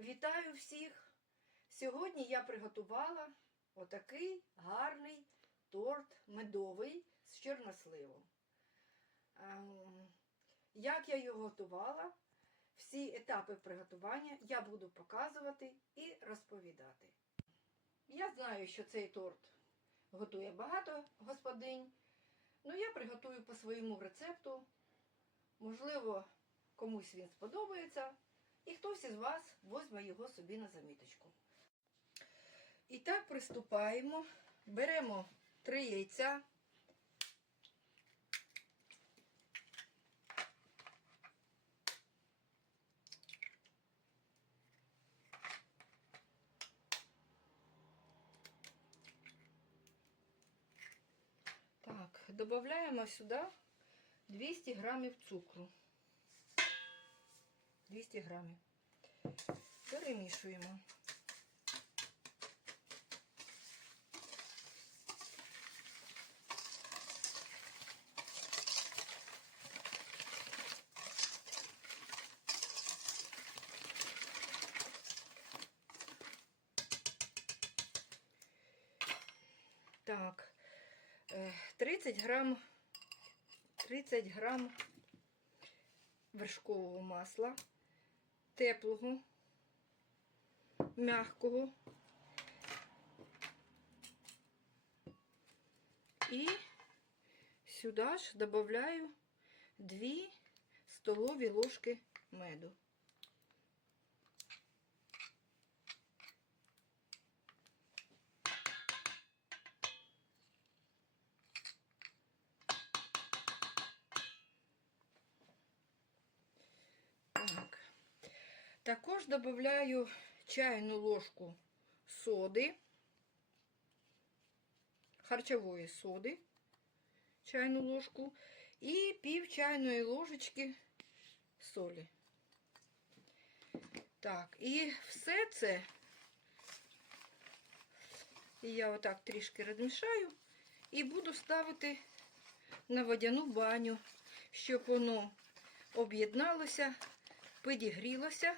Вітаю всіх! Сьогодні я приготувала отакий гарний торт медовий з чорносливом. Ем, Як я його готувала, всі етапи приготування я буду показувати і розповідати. Я знаю, що цей торт готує багато господинь, але я приготую по своєму рецепту. Можливо, комусь він сподобається, і хтось із вас візьме його собі на заміточку. І так приступаємо. Беремо три яйця. Так, додаємо сюди 200 грамів цукру. 200 грамів. Перемішуємо. Так, е, 30 грам, 30 грам вершкового масла, теплого, м'якого. І сюди ж додаю 2 столові ложки меду. Так. Також додаю чайну ложку соди, харчової соди, чайну ложку і пів чайної ложечки солі. Так, і все це я отак трішки розмішаю і буду ставити на водяну баню, щоб воно об'єдналося підігрілося.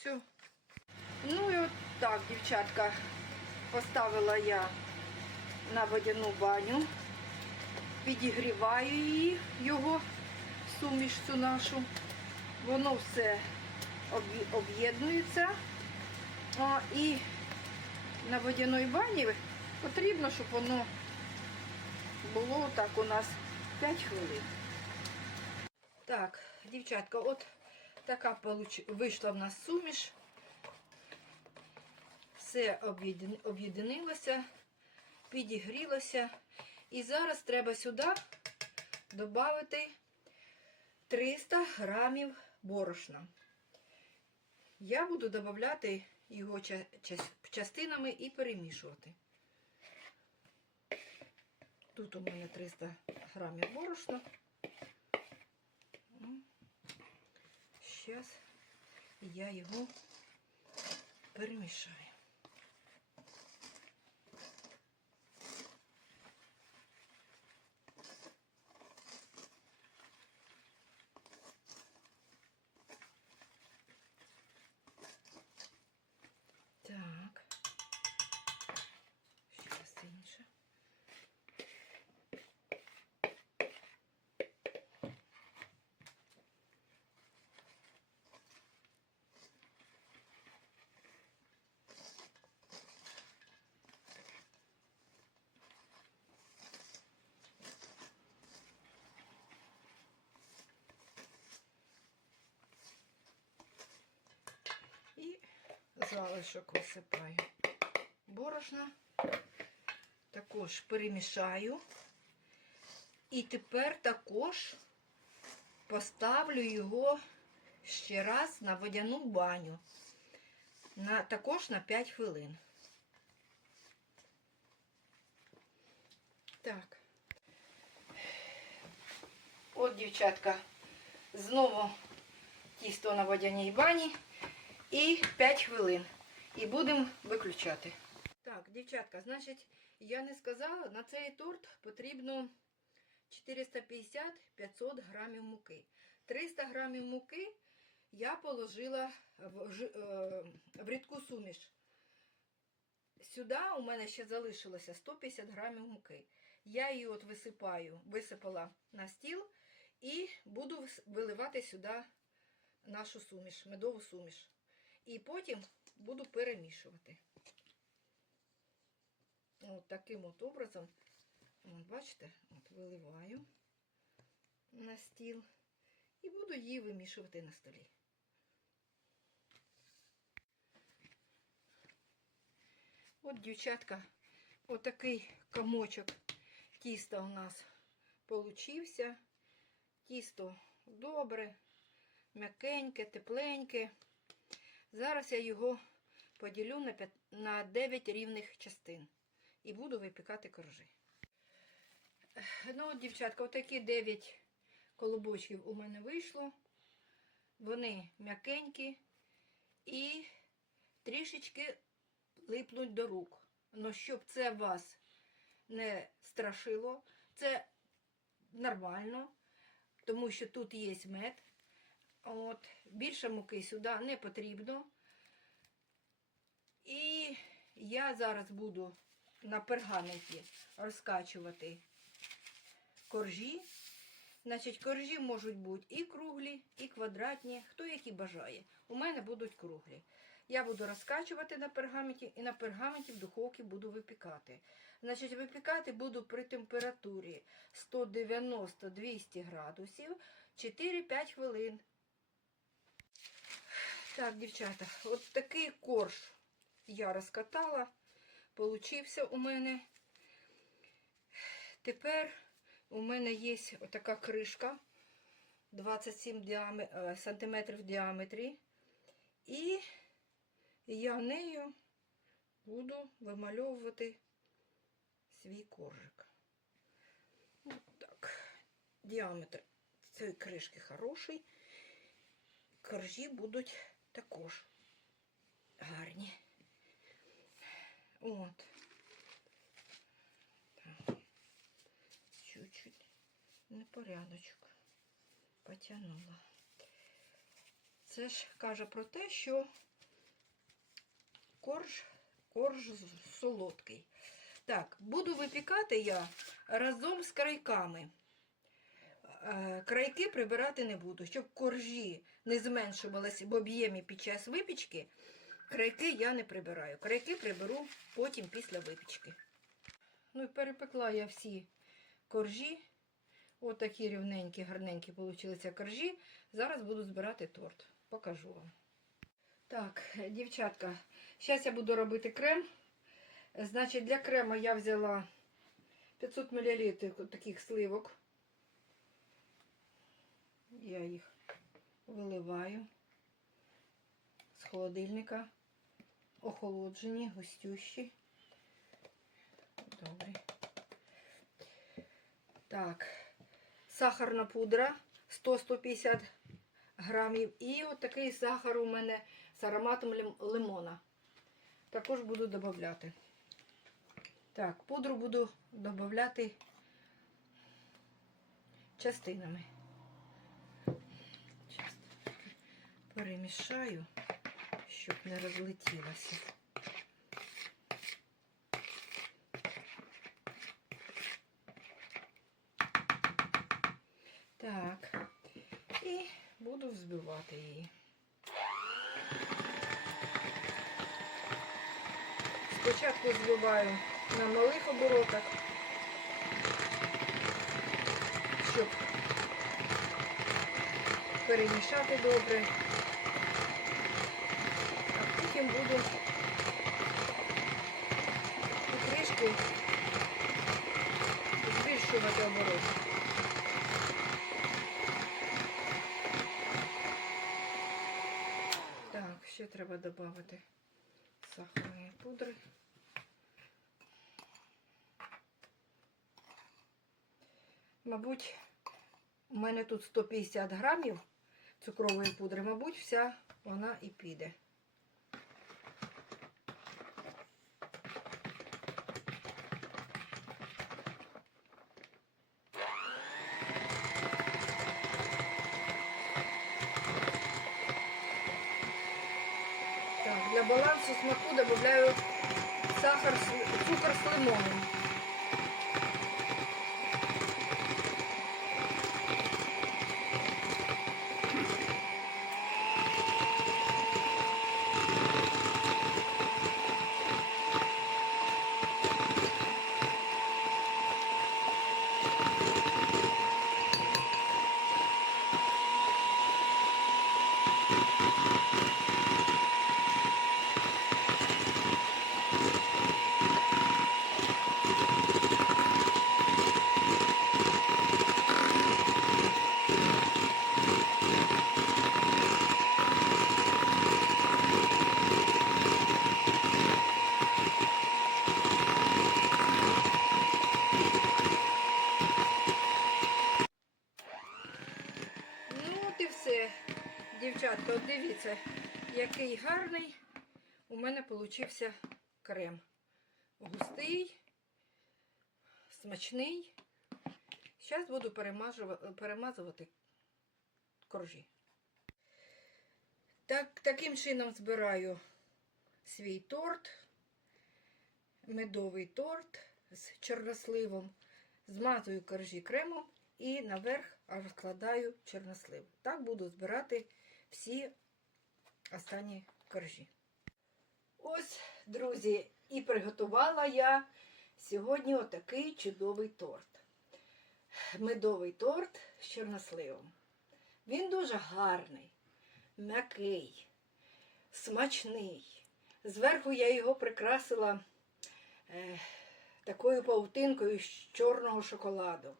Все. Ну і от так, дівчатка, поставила я на водяну баню, підігріваю її, його суміш цю нашу. Воно все об'єднується. І на водяної бані потрібно, щоб воно було так у нас 5 хвилин. Так, дівчатка, от така вийшла в нас суміш. Все об'єднилося, підігрілося. І зараз треба сюди додати 300 грамів борошна. Я буду додавати його ча- час- частинами і перемішувати. Тут у мене 300 грамів борошна. Зараз я його перемішаю. Так. Зараз інше. І залишок висипаю. Борошна також перемішаю. І тепер також поставлю його ще раз на водяну баню. На, також на 5 хвилин. Так. От, дівчатка, знову тісто на водяній бані і 5 хвилин. І будемо виключати. Так, дівчатка, значить, я не сказала, на цей торт потрібно 450-500 грамів муки. 300 грамів муки я положила в, е, в рідку суміш. Сюди у мене ще залишилося 150 грамів муки. Я її от висипаю, висипала на стіл і буду виливати сюди нашу суміш, медову суміш. І потім буду перемішувати. От таким от образом, от бачите, от виливаю на стіл і буду її вимішувати на столі. От, дівчатка, отакий комочок тіста у нас получився. Тісто добре, м'якеньке, тепленьке. Зараз я його поділю на, п'ят- на 9 рівних частин і буду випікати коржі. Ну, дівчатка, отакі 9 колобочків у мене вийшло. Вони м'якенькі і трішечки липнуть до рук. Ну, щоб це вас не страшило, це нормально, тому що тут є мед. От, більше муки сюди не потрібно. І я зараз буду на пергаменті розкачувати коржі. Значить, коржі можуть бути і круглі, і квадратні, хто які бажає. У мене будуть круглі. Я буду розкачувати на пергаменті і на пергаменті в духовці буду випікати. Значить, випікати буду при температурі 190-200 градусів 4-5 хвилин. Так, дівчата, от такий корж я розкатала. Получився у мене. Тепер у мене є отака кришка 27 діаме... е, сантиметрів в діаметрі. І я нею буду вимальовувати свій коржик. От так. Діаметр цієї кришки хороший. Коржі будуть також гарні. От. Чуть-чуть непорядочок потягнула. Це ж каже про те, що корж, корж солодкий. Так, буду випікати я разом з крайками. Е, Крайки прибирати не буду, щоб коржі не зменшувалися в об'ємі під час випічки. Крайки я не прибираю. Крайки приберу потім після випічки. Ну і перепекла я всі коржі. Ось такі рівненькі, гарненькі получилися коржі. Зараз буду збирати торт. Покажу вам. Так, дівчатка, зараз я буду робити крем. Значить, для крема я взяла 500 мл таких сливок. Я їх виливаю з холодильника. Охолоджені, густющі. Добре. Так, сахарна пудра 100-150 грамів. І от такий сахар у мене з ароматом лимона. Також буду додати. Так, пудру буду додати частинами. Перемішаю, щоб не розлетілося. Так, і буду взбивати її. Спочатку збиваю на малих оборотах, щоб перемішати добре, потім буду трішки збільшувати обороти. Так, ще треба додати сахарної пудри. Мабуть, у мене тут 150 грамів цукрової пудри, мабуть, вся вона і піде. Для балансу смаку додаю сахар, цукор з лимоном. Ну, от і все. От дивіться, який гарний у мене получився крем. Густий, смачний. Зараз буду перемазувати коржі. Так, таким чином збираю свій торт, медовий торт з чорносливом, змазую коржі кремом і наверх розкладаю чорнослив. Так буду збирати всі останні коржі. Ось, друзі, і приготувала я сьогодні отакий чудовий торт. Медовий торт з чорносливом. Він дуже гарний, м'який, смачний. Зверху я його прикрасила е, такою паутинкою з чорного шоколаду.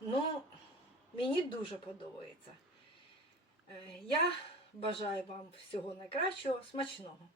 Ну, мені дуже подобається. Е, Я бажаю вам всього найкращого, смачного.